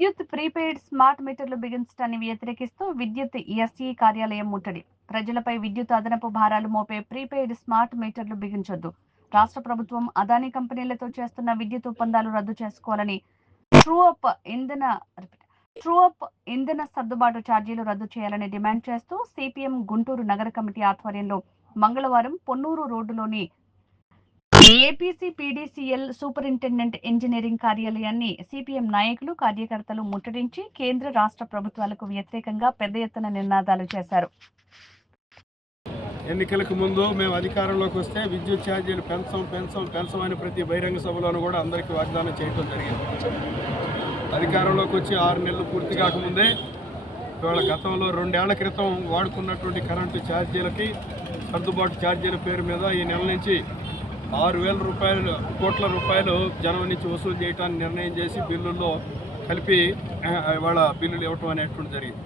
విద్యుత్ prepaid smart మీటర్లు బిగించడాన్ని వ్యతిరేకిస్తూ విద్యుత్ ఎస్ఈ కార్యాలయం ముట్టడి. ప్రజలపై విద్యుత్ అదనపు భారాలు మోపే ప్రీపెయిడ్ స్మార్ట్ మీటర్లు బిగించొద్దు. రాష్ట్ర ప్రభుత్వం అదానీ కంపెనీలతో చేస్తున్న విద్యుత్ ఒప్పందాలు రద్దు చేసుకోవాలని ట్రూఅప్ ఇంధన ట్రూఅప్ ఇంధన సర్దుబాటు ఛార్జీలు రద్దు చేయాలని డిమాండ్ చేస్తూ సిపిఎం గుంటూరు నగర కమిటీ ఆధ్వర్యంలో మంగళవారం పొన్నూరు రోడ్డులోని ఏపీసీ పీడీసీఎల్ సూపరింటెండెంట్ ఇంజనీరింగ్ కార్యాలయాన్ని సిపిఎం నాయకులు కార్యకర్తలు ముట్టడించి కేంద్ర రాష్ట్ర ప్రభుత్వాలకు వ్యతిరేకంగా పెద్ద ఎత్తున నినాదాలు చేశారు. ఎన్నికలకు ముందు మేము అధికారంలోకి వస్తే విద్యుత్ ఛార్జీలు పెంచం పెంచం పెంచం అని ప్రతి బహిరంగ సభలోనూ కూడా అందరికీ వాగ్దానం చేయడం జరిగింది. అధికారంలోకి వచ్చి ఆరు నెలలు పూర్తి కాకముందే ఇవాళ గతంలో రెండేళ్ళ క్రితం వాడుకున్నటువంటి కరెంటు ఛార్జీలకి సర్దుబాటు ఛార్జీల పేరు మీద ఈ నెల నుంచి ఆరు వేల రూపాయలు కోట్ల రూపాయలు జనం నుంచి వసూలు చేయడానికి నిర్ణయం చేసి బిల్లుల్లో కలిపి ఇవాళ బిల్లులు ఇవ్వటం అనేటువంటి జరిగింది.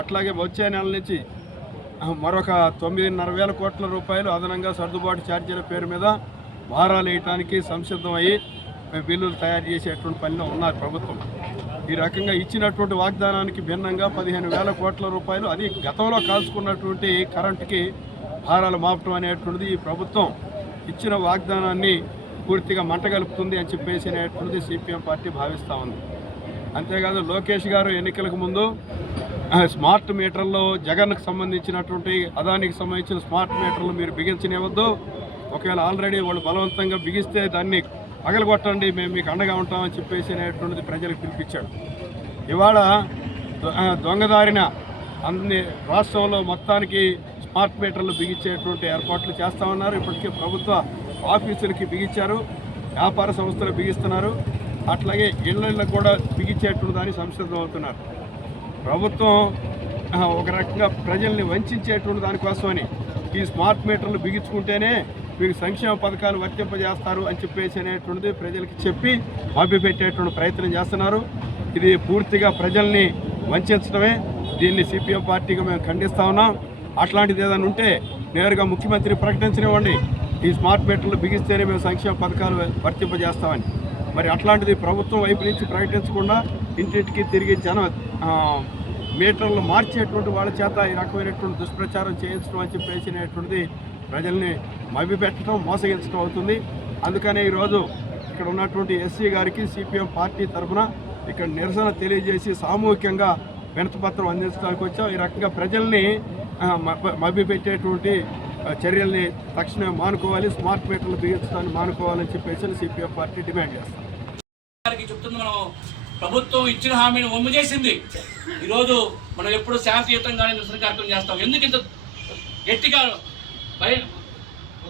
అట్లాగే వచ్చే నెల నుంచి మరొక తొమ్మిదిన్నర వేల కోట్ల రూపాయలు అదనంగా సర్దుబాటు ఛార్జీల పేరు మీద భారాలు వేయటానికి సంసిద్ధమయ్యి బిల్లులు తయారు చేసేటువంటి పనిలో ఉన్నారు ప్రభుత్వం. ఈ రకంగా ఇచ్చినటువంటి వాగ్దానానికి భిన్నంగా పదిహేను వేల కోట్ల రూపాయలు అది గతంలో కాల్చుకున్నటువంటి కరెంటుకి భారాలు మాపటం అనేటువంటిది ఈ ప్రభుత్వం ఇచ్చిన వాగ్దానాన్ని పూర్తిగా మంటగలుపుతుంది అని చెప్పేసి అనేటువంటిది సిపిఎం పార్టీ భావిస్తూ ఉంది. అంతేకాదు లోకేష్ గారు ఎన్నికలకు ముందు స్మార్ట్ మీటర్లో జగన్కు సంబంధించినటువంటి అదానికి సంబంధించిన స్మార్ట్ మీటర్లు మీరు బిగించనివ్వద్దు. ఒకవేళ ఆల్రెడీ వాళ్ళు బలవంతంగా బిగిస్తే దాన్ని పగలగొట్టండి మేము మీకు అండగా ఉంటామని చెప్పేసి అనేటువంటిది ప్రజలకు పిలిపించాడు. ఇవాళ దొంగదారిన అన్ని రాష్ట్రంలో మొత్తానికి స్మార్ట్ మీటర్లు బిగించేటువంటి ఏర్పాట్లు చేస్తా ఉన్నారు. ఇప్పటికే ప్రభుత్వ ఆఫీసులకి బిగించారు. వ్యాపార సంస్థలు బిగిస్తున్నారు. అట్లాగే ఇళ్ళకు కూడా బిగించేటువంటి దాన్ని సంసిద్ధం అవుతున్నారు. ప్రభుత్వం ఒక రకంగా ప్రజల్ని వంచేటువంటి దానికోసమని ఈ స్మార్ట్ మీటర్లు బిగించుకుంటేనే మీకు సంక్షేమ పథకాలు వర్తింపజేస్తారు అని చెప్పేసి అనేటువంటిది ప్రజలకి చెప్పి మభ్యపెట్టేటువంటి ప్రయత్నం చేస్తున్నారు. ఇది పూర్తిగా ప్రజల్ని వంచడమే దీన్ని సిపిఎం పార్టీగా మేము ఖండిస్తా ఉన్నాం. అట్లాంటిది ఏదైనా ఉంటే నేరుగా ముఖ్యమంత్రి ప్రకటించనివ్వండి. ఈ స్మార్ట్ మీటర్లు బిగిస్తేనే మేము సంక్షేమ పథకాలు వర్తింపజేస్తామని. మరి అట్లాంటిది ప్రభుత్వం వైపు నుంచి ప్రకటించకుండా ఇంటింటికి తిరిగి జనం మీటర్లు మార్చేటువంటి వాళ్ళ చేత ఈ రకమైనటువంటి దుష్ప్రచారం చేయించడం అని చెప్పేసినటువంటిది ప్రజల్ని మభ్యపెట్టడం మోసగించడం అవుతుంది. అందుకనే ఈరోజు ఇక్కడ ఉన్నటువంటి ఎస్సీ గారికి సిపిఎం పార్టీ తరఫున ఇక్కడ నిరసన తెలియజేసి సామూహికంగా వినతిపత్రం అందించడానికి వచ్చాం. ఈ రకంగా ప్రజల్ని మభ్యపెట్టేటువంటి పెట్టేటువంటి చర్యల్ని తక్షణమే మానుకోవాలి స్మార్ట్ మీటర్లు బిగించడాన్ని మానుకోవాలని చెప్పేసి సిపిఎం పార్టీ డిమాండ్ చేస్తాం చెప్తుంది మనం ప్రభుత్వం ఇచ్చిన హామీని ఒమ్ము చేసింది. ఈరోజు మనం ఎప్పుడు శాంతియుతంగానే నిరసన కార్యక్రమం చేస్తాం. ఎందుకు ఇంత గట్టిగా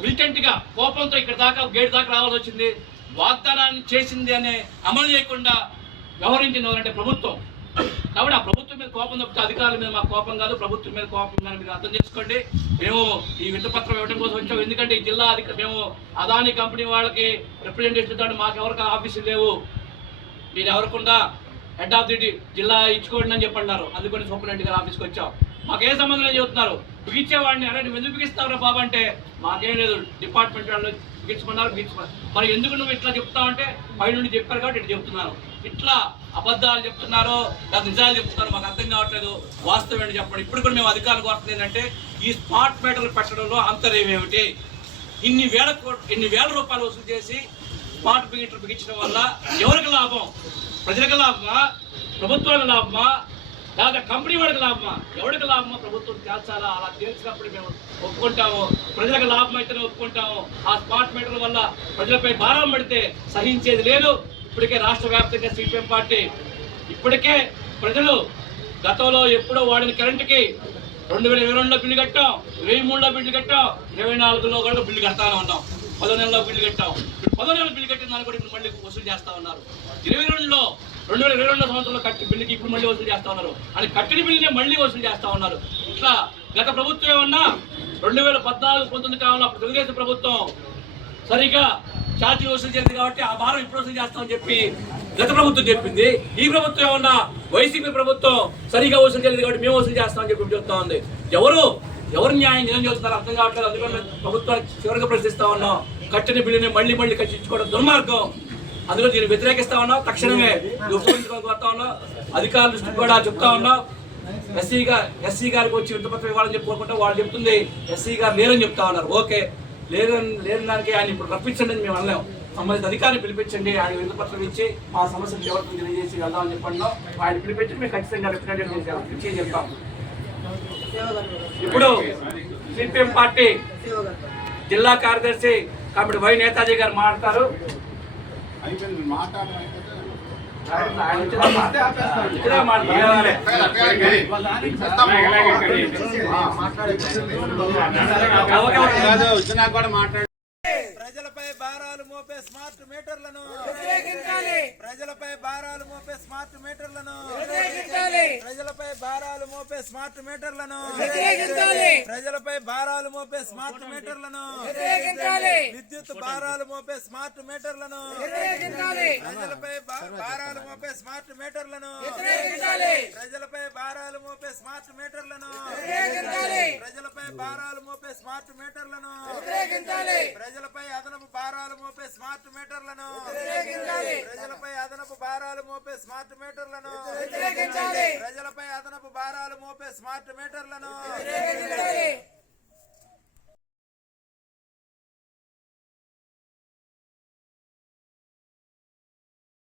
మిలిటెంట్గా కోపంతో ఇక్కడ దాకా గేట్ దాకా రావాల్సి వచ్చింది? వాగ్దానాన్ని చేసింది అనే అమలు చేయకుండా వ్యవహరించింది ఎవరంటే ప్రభుత్వం. కాబట్టి ఆ ప్రభుత్వం మీద కోపం తప్పితే అధికారుల మీద మాకు కోపం కాదు ప్రభుత్వం మీద కోపం కానీ మీరు అర్థం చేసుకోండి. మేము ఈ వింతపత్రం ఇవ్వడం కోసం వచ్చాము ఎందుకంటే ఈ జిల్లా అధిక మేము అదాని కంపెనీ వాళ్ళకి రిప్రజెంటేషన్ ఇద్దాం మాకు ఎవరికి ఆఫీసులు లేవు. మీరు ఎవరికుండా హెడ్ ఆఫ్ ది జిల్లా ఇచ్చుకోండి అని చెప్పన్నారు. అందుకని సూపరింటెండెంట్ గారు ఆఫీస్కి వచ్చాం. మాకేం సంబంధం లేదు చెబుతున్నారు. బిగించేవాడిని అరే నువ్వు ఎందుకు బిగిస్తావురా బాబు అంటే మాకేం లేదు. డిపార్ట్మెంట్ వాళ్ళు బిగించుకున్నారు బిగించుకున్నారు మరి ఎందుకు నువ్వు ఇట్లా చెప్తావు అంటే పై నుండి చెప్పారు కాబట్టి ఇట్లా చెప్తున్నాను ఇట్లా అబద్ధాలు చెప్తున్నారో లేదా నిజాలు చెప్తున్నారో మాకు అర్థం కావట్లేదు. వాస్తవం ఏంటి చెప్పండి. ఇప్పుడు కూడా మేము అధికారులు వస్తుంది ఏంటంటే ఈ స్మార్ట్ మీటర్లు పెట్టడంలో అంతర్యం ఏమిటి? ఇన్ని వేల కోట్ ఇన్ని వేల రూపాయలు వసూలు చేసి స్మార్ట్ మీటర్ బిగించడం వల్ల ఎవరికి లాభం? ప్రజలకు లాభమా? ప్రభుత్వానికి లాభమా? లేదా కంపెనీ వాడికి లాభమా? ఎవరికి లాభమా ప్రభుత్వం తేల్చాలా? అలా తేల్చినప్పుడు మేము ఒప్పుకుంటాము. ప్రజలకు లాభం అయితేనే ఒప్పుకుంటాము. ఆ స్మార్ట్ మీటర్ల వల్ల ప్రజలపై భారం పడితే సహించేది లేదు. ఇప్పటికే రాష్ట్ర వ్యాప్తంగా సిపిఎం పార్టీ ఇప్పటికే ప్రజలు గతంలో ఎప్పుడో వాడిన కరెంటుకి రెండు వేల ఇరవై రెండులో బిల్లు కట్టాం ఇరవై మూడులో బిల్లు కట్టాం ఇరవై నాలుగులో కూడా బిల్లు కడతానే ఉన్నాం. పదో నెలలో బిల్లు కట్టాం. పదో నెలలో బిల్లు కట్టిన దాన్ని కూడా ఇప్పుడు మళ్ళీ వసూలు చేస్తా ఉన్నారు. ఇరవై రెండులో రెండు వేల ఇరవై రెండో సంవత్సరంలో కట్టి బిల్లుకి ఇప్పుడు మళ్ళీ వసూలు చేస్తా ఉన్నారు. అని కట్టిన బిల్లునే మళ్ళీ వసూలు చేస్తా ఉన్నారు. ఇట్లా గత ప్రభుత్వం ఏమన్నా రెండు వేల పద్నాలుగు పంతొమ్మిది కావాలి తెలుగుదేశం ప్రభుత్వం సరిగా ఛార్జీ వసూలు చేసింది కాబట్టి ఆ భారం ఇప్పుడు వసూలు చేస్తామని చెప్పి గత ప్రభుత్వం చెప్పింది. ఈ ప్రభుత్వం ఏమన్నా వైసీపీ ప్రభుత్వం సరిగా వసూలు చేయలేదు కాబట్టి మేము వసూలు చేస్తామని చెప్పి చెప్తా ఉంది. ఎవరు? ఎవరు న్యాయం నిజం చేస్తున్నారు అర్థం కావట్లేదు. అందుకని మేము ప్రభుత్వానికి చివరిగా ప్రశ్నిస్తా ఉన్నాం. కట్టిన బిల్లుని మళ్ళీ మళ్ళీ కట్టించుకోవడం దుర్మార్గం. అందులో దీన్ని వ్యతిరేకిస్తా ఉన్నాం. తక్షణమే ఇది కోరుతా ఉన్నాం. అధికారుల దృష్టికి కూడా చెప్తా ఉన్నాం. ఎస్సీ గారు ఎస్సీ గారికి వచ్చి వింతపత్రం ఇవ్వాలని చెప్పి కోరుకుంటే వాళ్ళు చెప్తుంది. ఎస్సీ గారు లేరని చెప్తా ఉన్నారు. ఓకే. లేదని లేని దానికి ఆయన ఇప్పుడు రప్పించండి అని మేము అనలేము సంబంధిత అధికారిని పిలిపించండి ఆయన వింతపత్రం ఇచ్చి మా సమస్యలు ఎవరికి తెలియజేసి వెళ్దామని చెప్పండి. ఆయన పిలిపించి మేము ఖచ్చితంగా రిప్రజెంట్ చేసి చెప్తాం. ఇప్పుడు సిపిఎం పార్టీ జిల్లా కార్యదర్శి కాబట్టి వై నేతాజీ గారు మాట్లాడతారు. వచ్చినా కూడా మాట్లాడు. ప్రజలపై భారాలు మోపే స్మార్ట్ మీటర్లను ప్రజలపై భారాలు మోపే స్మార్ట్ మీటర్లను ప్రజలపై భారాలు మోపే స్మార్ట్ మీటర్లను ప్రజలపై భారాలు మోపే స్మార్ట్ మీటర్లను విద్యుత్ భారాలు మోపే స్మార్ట్ మీటర్లను ప్రజలపై భారాలు మోపే స్మార్ట్ మీటర్లను ప్రజలపై భారాలు మోపే స్మార్ట్ మీటర్లను భారాలు మోపే స్మార్ట్ మీటర్లను. ప్రజలపై అదనపు భారాలు మోపే స్మార్ట్ మీటర్లను. ప్రజలపై అదనపు భారాలు మోపే స్మార్ట్ మీటర్లను. ప్రజలపై అదనపు భారాలు మోపే స్మార్ట్ మీటర్లను.